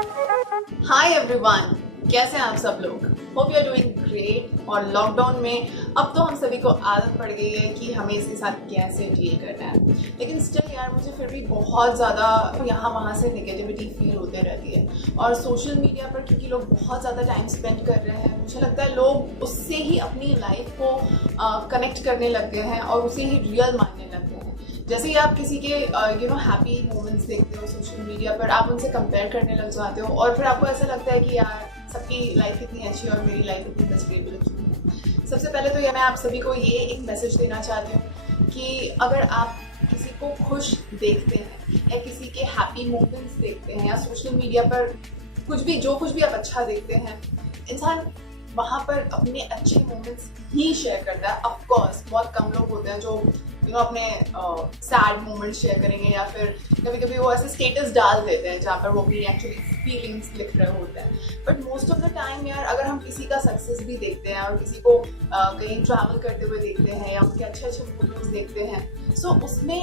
Hi everyone, कैसे हैं आप सब लोग। Hope you are doing great. और लॉकडाउन में अब तो हम सभी को आदत पड़ गई है कि हमें इसके साथ कैसे डील करना है, लेकिन स्टिल यार मुझे फिर भी बहुत ज़्यादा यहाँ वहाँ से नेगेटिविटी फील होते रहती है। और सोशल मीडिया पर क्योंकि लोग बहुत ज़्यादा टाइम स्पेंड कर रहे हैं, मुझे लगता है लोग उससे ही अपनी लाइफ को कनेक्ट करने लग गए हैं और उसे ही रियल मानने लग गए हैं। जैसे ही आप किसी के हैप्पी मोमेंट्स देखते हो सोशल मीडिया पर, आप उनसे कंपेयर करने लग जाते हो और फिर आपको ऐसा लगता है कि यार सबकी लाइफ कितनी अच्छी है और मेरी लाइफ इतनी मिजरेबल क्यों है। सबसे पहले तो ये मैं आप सभी को ये एक मैसेज देना चाहती हूँ कि अगर आप किसी को खुश देखते हैं या किसी के हैप्पी मोमेंट्स देखते हैं या सोशल मीडिया पर कुछ भी आप अच्छा देखते हैं, इंसान वहाँ पर अपने अच्छे मोमेंट्स ही शेयर करता है। ऑफ कोर्स बहुत कम लोग होते हैं जो अपने सैड मोमेंट्स शेयर करेंगे या फिर कभी कभी वो ऐसे स्टेटस डाल देते हैं जहाँ पर वो भी एक्चुअली फीलिंग्स लिख रहे होते हैं। But most of the time यार अगर हम किसी का सक्सेस भी देखते हैं और किसी को कहीं ट्रैवल करते हुए देखते हैं या उनके अच्छे अच्छे फोटोज देखते हैं, सो उसमें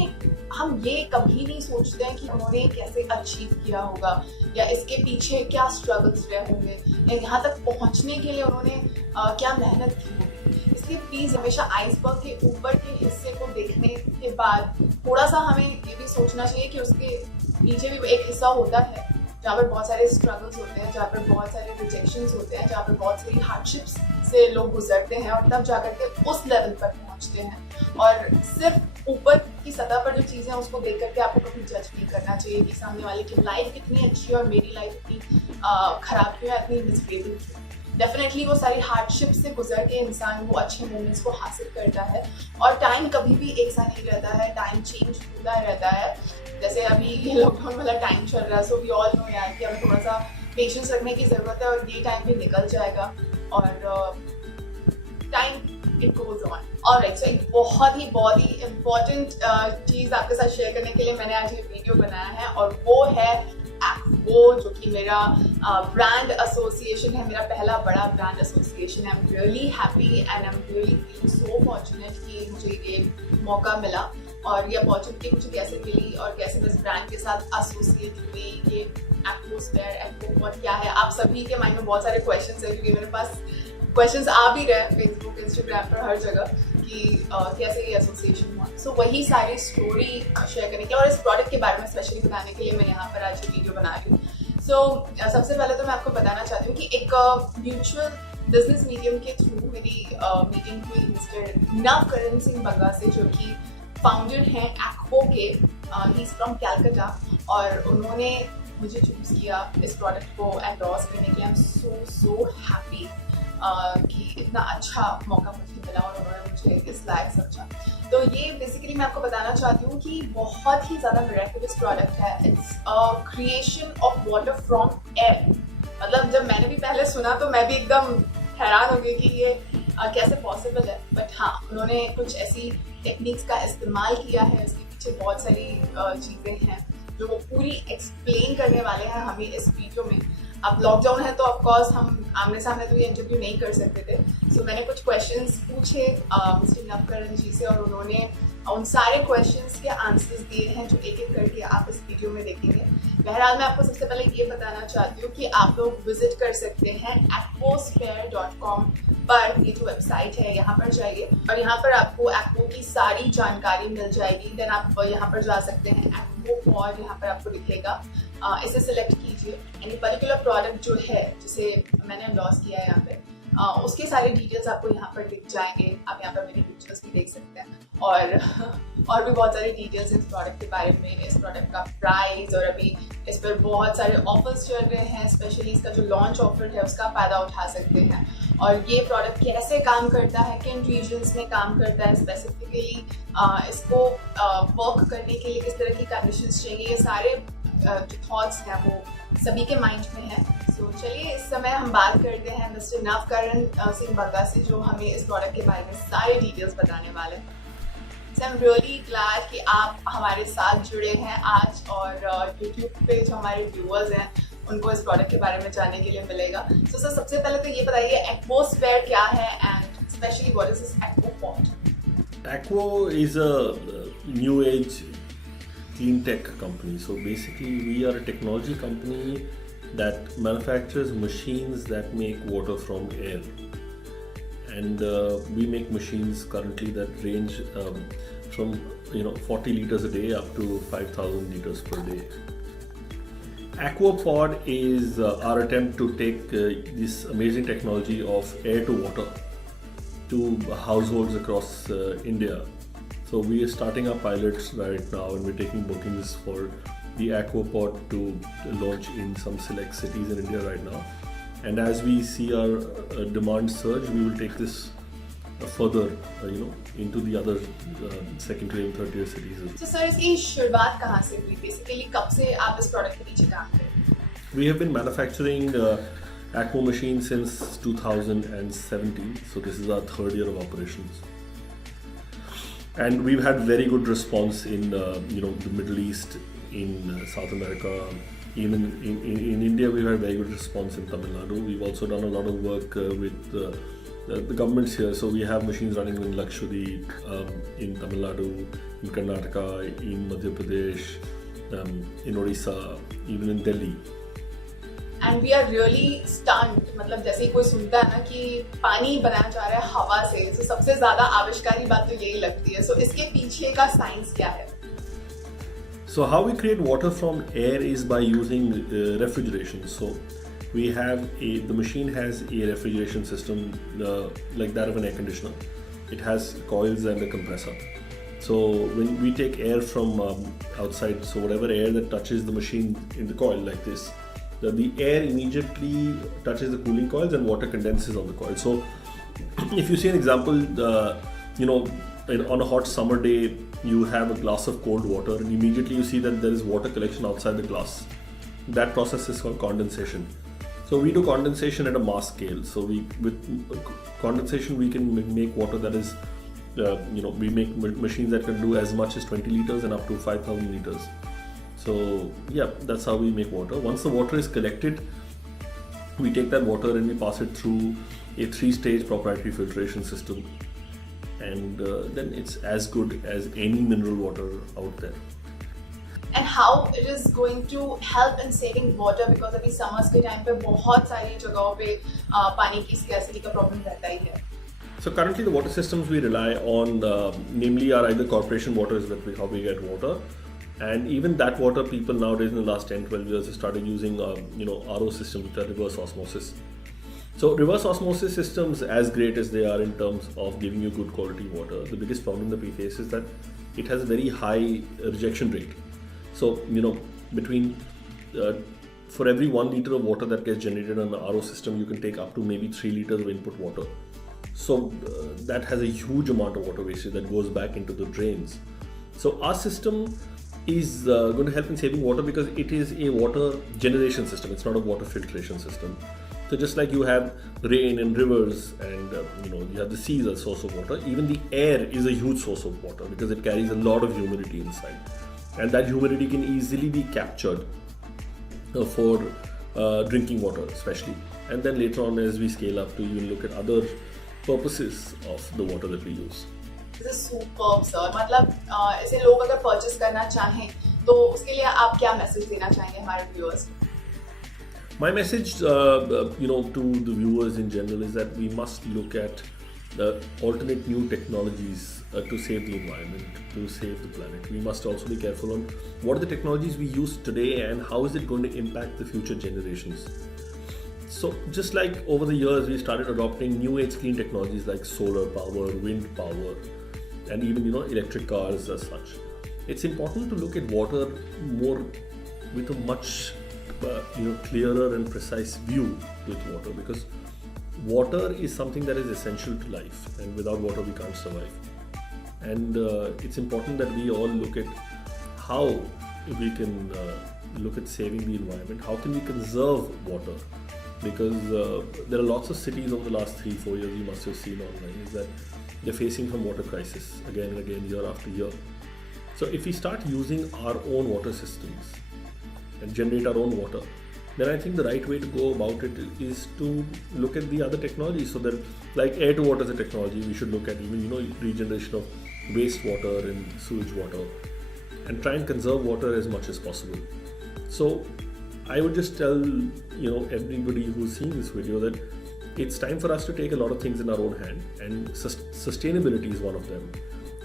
हम ये कभी नहीं सोचते हैं कि उन्होंने कैसे अचीव किया होगा या इसके पीछे क्या स्ट्रगल्स रहे होंगे या यहाँ तक पहुँचने के लिए उन्होंने क्या मेहनत की होगी। इसलिए प्लीज हमेशा आइसबर्ग के ऊपर के हिस्से को देखने के बाद थोड़ा सा हमें ये भी सोचना चाहिए कि उसके नीचे भी एक हिस्सा होता है जहाँ पर बहुत सारे स्ट्रगल्स होते हैं, जहाँ पर बहुत सारे रिजेक्शंस होते हैं, जहाँ पर बहुत सारी हार्डशिप्स से लोग गुजरते हैं और तब जाकर के उस लेवल पर पहुँचते हैं। और सिर्फ ऊपर की सतह पर जो चीज़ें हैं उसको देख करके आपको कभी जज नहीं करना चाहिए कि सामने वाले की लाइफ कितनी अच्छी है और मेरी लाइफ इतनी खराब क्यों है, इतनी मिसरेबल क्यों है। डेफिनेटली वो सारी हार्डशिप से गुजर के इंसान वो अच्छे मोमेंट्स को हासिल करता है। और टाइम कभी भी एक सा नहीं रहता है, टाइम चेंज होता रहता है। जैसे अभी ये लॉकडाउन वाला टाइम चल रहा है, सो वी ऑल नो यार कि हमें थोड़ा सा पेशेंस रखने की ज़रूरत है और ये टाइम भी निकल जाएगा और time it goes on. Alright, so एक बहुत ही इम्पोर्टेंट चीज़ आपके साथ शेयर करने के लिए मैंने आज ये वीडियो बनाया है और वो है एक्वो, जो कि मेरा ब्रांड एसोसिएशन है, मेरा पहला बड़ा ब्रांड एसोसिएशन है। I am really happy and I am really feeling so fortunate कि मुझे ये मौका मिला और ये अपॉर्चुनिटी मुझे कैसे मिली और कैसे मैं इस ब्रांड के साथ एसोसिएट हुई। ये एक्वोस्फेयर एक्वो और क्या है, आप सभी के माइंड में बहुत सारे क्वेश्चंस हैं क्योंकि मेरे पास क्वेश्चंस आ भी रहे हैं फेसबुक इंस्टाग्राम पर हर जगह कि कैसे ये एसोसिएशन हुआ। सो वही सारी स्टोरी शेयर करने के लिए और इस प्रोडक्ट के बारे में स्पेशली बताने के लिए मैं यहाँ पर आज ये वीडियो बना रही हूँ। सो सबसे पहले तो मैं आपको बताना चाहती हूँ कि एक म्यूचुअल बिजनेस मीडियम के थ्रू मेरी मीटिंग हुई मिस्टर नवकरण सिंह बग्गा से, जो कि फाउंडर हैं एक्वो के। ही इज फ्रॉम कैलकाटा और उन्होंने मुझे चूज किया इस प्रोडक्ट को एंडोर्स करने के लिए। आई एम सो हैप्पी कि इतना अच्छा मौका मुझे मिला और उन्होंने मुझे इस लायक समझा। तो ये बेसिकली मैं आपको बताना चाहती हूँ कि बहुत ही ज़्यादा मिरेकलस प्रोडक्ट है। It's creation of water from air. मतलब जब मैंने भी पहले सुना तो मैं भी एकदम हैरान हो गई कि ये कैसे पॉसिबल है। बट हाँ, उन्होंने कुछ ऐसी टेक्निक्स का इस्तेमाल किया है, इसके पीछे बहुत सारी चीज़ें हैं जो वो पूरी एक्सप्लेन करने वाले हैं हमें इस वीडियो में। अब लॉकडाउन है तो ऑफकोर्स हम आमने सामने तो ये इंटरव्यू नहीं कर सकते थे। सो मैंने कुछ क्वेश्चंस पूछे मिस्टर नवकरण जी से और उन्होंने उन सारे क्वेश्चंस के आंसर्स दिए हैं जो एक एक करके आप इस वीडियो में देखेंगे। बहरहाल मैं आपको सबसे पहले ये बताना चाहती हूँ कि आप लोग विजिट कर सकते हैं aquosphere.com पर। ये जो वेबसाइट है यहाँ पर जाइए और यहाँ पर आपको एक्वो की सारी जानकारी मिल जाएगी। देन आप यहाँ पर जा सकते हैं एक्वो और यहाँ पर आपको दिखेगा, इसे सिलेक्ट कीजिए। एनी पर्टिकुलर प्रोडक्ट जो है जिसे मैंने एंडोर्स किया है यहाँ पे, उसके सारे डिटेल्स आपको यहाँ पर दिख जाएंगे। आप यहाँ पर मेरी पिक्चर्स भी देख सकते हैं और भी बहुत सारी डिटेल्स इस प्रोडक्ट के बारे में, इस प्रोडक्ट का प्राइस और अभी इस पर बहुत सारे ऑफर्स चल रहे हैं। स्पेशली इसका जो लॉन्च ऑफर है उसका फ़ायदा उठा सकते हैं। और ये प्रोडक्ट कैसे काम करता है, किन रीजन्स में काम करता है स्पेसिफिकली, इसको वर्क करने के लिए किस तरह की कंडीशंस चाहिए, ये सारे जो थॉट्स हैं वो सभी के माइंड में हैं। सो चलिए इस समय हम बात करते हैं मिस्टर नवकरण सिंह बग्गा से, जो हमें इस प्रोडक्ट के बारे में सारी डिटेल्स बताने वाले हैं। सो आई एम रियली ग्लैड कि आप हमारे साथ जुड़े हैं आज और यूट्यूब पे जो हमारे व्यूअर्स हैं उनको इस प्रोडक्ट के बारे में जानने के लिए मिलेगा। सो सर सबसे पहले तो ये बताइए एक्वोस्फेयर क्या है and specially what is this Aquo pot. Aquo is a new age clean tech company. So basically we are a technology company that manufactures machines that make water from air. And we make machines currently that range from 40 liters a day up to 5,000 liters per day. Aquapod is our attempt to take this amazing technology of air to water to households across India. So we are starting our pilots right now, and we're taking bookings for the Aquapod to launch in some select cities in India right now. And as we see our demand surge, we will take this further, into the other second-tier and third-tier cities as well. So sir, इसकी शुरुआत कहाँ से हुई? Basically, कब से आप इस product के पीछे काम कर रहे हैं? We have been manufacturing Aqua machines since 2017. So this is our third year of operations. And we've had very good response in the Middle East, in South America, even in India. We've had very good response in Tamil Nadu. We've also done a lot of work with the governments here. So we have machines running in Lakshadweep, in Tamil Nadu, in Karnataka, in Madhya Pradesh, in Odisha, even in Delhi. And we are really stunned. मतलब जैसे ही कोई सुनता है ना कि पानी बनाया जा रहा है हवा से, तो सबसे ज़्यादा आविष्कारी बात तो यही लगती है. So इसके पीछे का साइंस क्या है? So how we create water from air is by using refrigeration. So we have the machine has a refrigeration system like that of an air conditioner. It has coils and a compressor. So when we take air from outside, so whatever air that touches the machine in the coil like this, the air immediately touches the cooling coils and water condenses on the coil. So if you see an example, on a hot summer day, you have a glass of cold water and immediately you see that there is water collection outside the glass. That process is called condensation. So we do condensation at a mass scale. So with condensation we can make water that is, we make machines that can do as much as 20 liters and up to 5,000 liters. So yeah, that's how we make water. Once the water is collected, we take that water and we pass it through a 3-stage proprietary filtration system. And then it's as good as any mineral water out there. And how it is going to help in saving water, because अभी summers के time पे बहुत सारी जगहों पे पानी की scarcity का problem रहता ही है. So currently the water systems we rely on, namely are either corporation waters, how we get water. And even that water, people nowadays in the last 10-12 years have started using RO systems, which are reverse osmosis. So reverse osmosis systems, as great as they are in terms of giving you good quality water, the biggest problem that we face is that it has a very high rejection rate. So for every 1 liter of water that gets generated on the RO system, you can take up to maybe 3 liters of input water. So that has a huge amount of water wastage that goes back into the drains. So our system is going to help in saving water because it is a water generation system. It's not a water filtration system. So just like you have rain and rivers and you have the seas as a source of water, even the air is a huge source of water because it carries a lot of humidity inside. And that humidity can easily be captured for drinking water especially. And then later on, as we scale up to even look at other purposes of the water that we use. This is superb, sir. मतलब ऐसे लोग अगर purchase करना चाहें तो उसके लिए आप क्या message देना चाहेंगे हमारे viewers? My message, to the viewers in general is that we must look at alternate new technologies to save the environment, to save the planet. We must also be careful on what are the technologies we use today and how is it going to impact the future generations. So just like over the years, we started adopting new age clean technologies like solar power, wind power, and even electric cars as such. It's important to look at water more with a much clearer and precise view with water, because water is something that is essential to life, and without water we can't survive. And it's important that we all look at how we can look at saving the environment. How can we conserve water? Because there are lots of cities over the last 3-4 years, you must have seen online, is that they're facing some water crisis again and again, year after year. So if we start using our own water systems and generate our own water, then I think the right way to go about it is to look at the other technologies. So that, like air to water is a technology, we should look at even regeneration of wastewater and sewage water, and try and conserve water as much as possible. So I would just tell everybody who's seeing this video that it's time for us to take a lot of things in our own hand, and sustainability is one of them.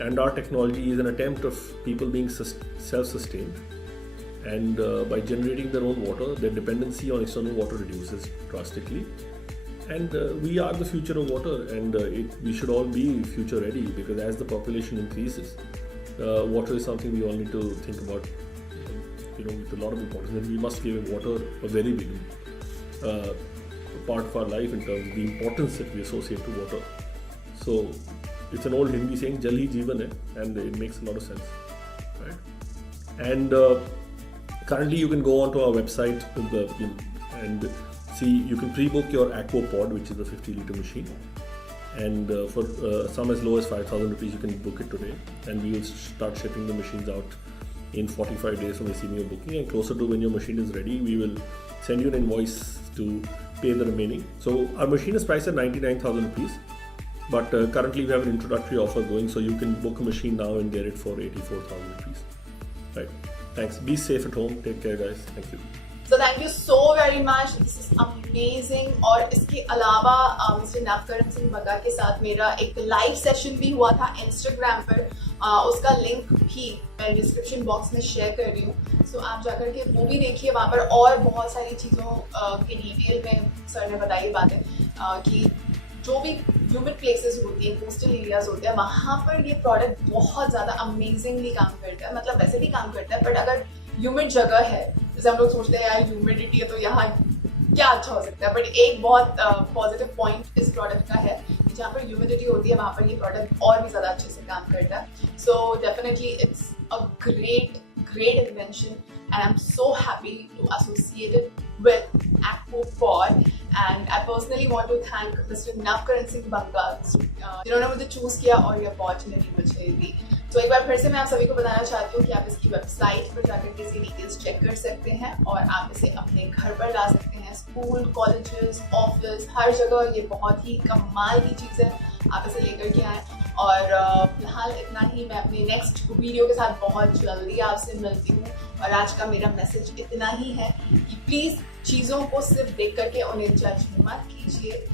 And our technology is an attempt of people being self-sustained, and by generating their own water, their dependency on external water reduces drastically. And we are the future of water, and we should all be future ready, because as the population increases, water is something we all need to think about, with a lot of importance. And we must give water a very big part of our life in terms of the importance that we associate to water. So it's an old Hindi saying, "Jal hi jeevan hai," and it makes a lot of sense, right? And currently, you can go onto our website and see. You can pre-book your AquaPod, which is a 50-liter machine, and for some as low as 5,000 rupees, you can book it today, and we will start shipping the machines out in 45 days from receiving your booking. And closer to when your machine is ready, we will send you an invoice to pay the remaining. So our machine is priced at 99,000 rupees, but currently we have an introductory offer going, so you can book a machine now and get it for 84,000 rupees. Right. Thanks. Be safe at home. Take care, guys. Thank you. So thank you so very much. This is amazing. और इसके अलावा mister नवकरण Singh Bagga के साथ मेरा एक live session भी हुआ था इंस्टाग्राम पर. उसका लिंक भी मैं डिस्क्रिप्शन बॉक्स में शेयर कर रही हूँ. सो आप जाकर के वो भी देखिए. वहाँ पर और बहुत सारी चीज़ों के डिटेल में सर ने बताई बातें कि जो भी ह्यूमिड प्लेसेस होती हैं, कोस्टल एरियाज होते हैं, वहाँ पर ये प्रोडक्ट बहुत ज़्यादा अमेजिंगली काम करता है. मतलब वैसे भी काम करता है, बट अगर ह्यूमिड जगह है, जैसे हम लोग सोचते हैं यार ह्यूमिडिटी है तो यहाँ क्या अच्छा हो सकता है, बट एक बहुत पॉजिटिव पॉइंट इस प्रोडक्ट का है कि जहाँ पर ह्यूमिडिटी होती है वहाँ पर ये प्रोडक्ट और भी ज़्यादा अच्छे से काम करता है. So definitely it's a great invention, and I'm so happy to associate it with AquaPod. And I personally want to thank Mr. Navkaran Singh Banga जिन्होंने मुझे चूज किया और ये अपॉर्चुनिटी मुझे दी. तो एक बार फिर से मैं आप सभी को बताना चाहती हूँ कि आप इसकी वेबसाइट पर जाकर के इसकी डिटेल्स चेक कर सकते हैं और आप इसे अपने घर पर ला सकते हैं. स्कूल, कॉलेजेस, ऑफिस, हर जगह ये बहुत ही कमाल की चीज़ है. आप इसे लेकर के आएँ. और फिलहाल इतना ही. मैं अपने नेक्स्ट वीडियो के साथ बहुत जल्दी आपसे मिलती हूँ. और आज का मेरा मैसेज इतना ही है कि प्लीज़ चीज़ों को सिर्फ देख करके उन्हें जज मत कीजिए.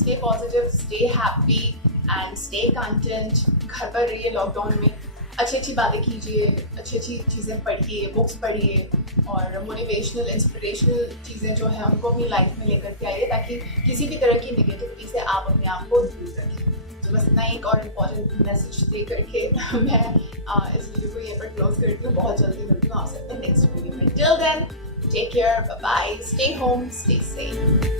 Stay positive, stay happy and stay content. घर पर रहिए लॉकडाउन में. अच्छी बातें कीजिए, अच्छी चीज़ें पढ़िए, बुक्स पढ़िए, और मोटिवेशनल, इंस्पिरेशनल चीज़ें जो हैं उनको अपनी लाइफ में लेकर के आइए, ताकि किसी भी तरह की नेगेटिविटी से आप अपने आप को दूर रखें. तो बस इतना एक और इम्पॉर्टेंट मैसेज दे करके मैं इस वीडियो को यहाँ पर क्लोज करती हूँ. बहुत जल्दी मिलती हूँ आपसे नेक्स्ट वीडियो में. Till then, take care, bye bye, stay home, stay safe.